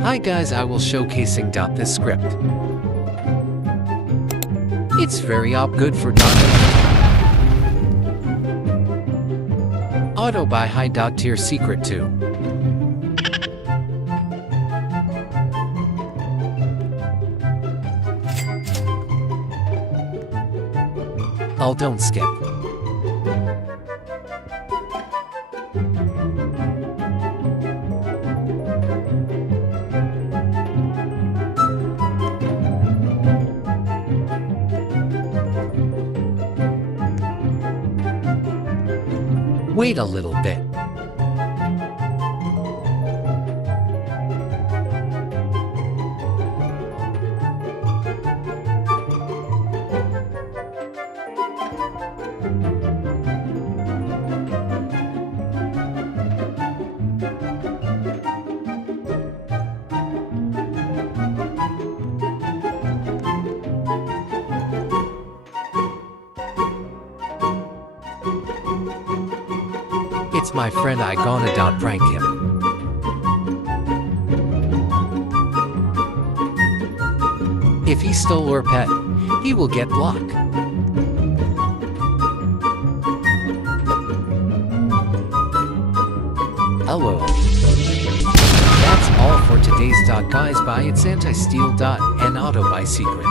Hi guys, I will showcasing this script. It's very good for auto buy high tier secret too. Oh, don't skip. Wait a little bit. It's my friend, I gonna prank him. If he stole your pet, he will get blocked. LOL. That's all for today's guys. Buy it's anti-steal and auto buy secret.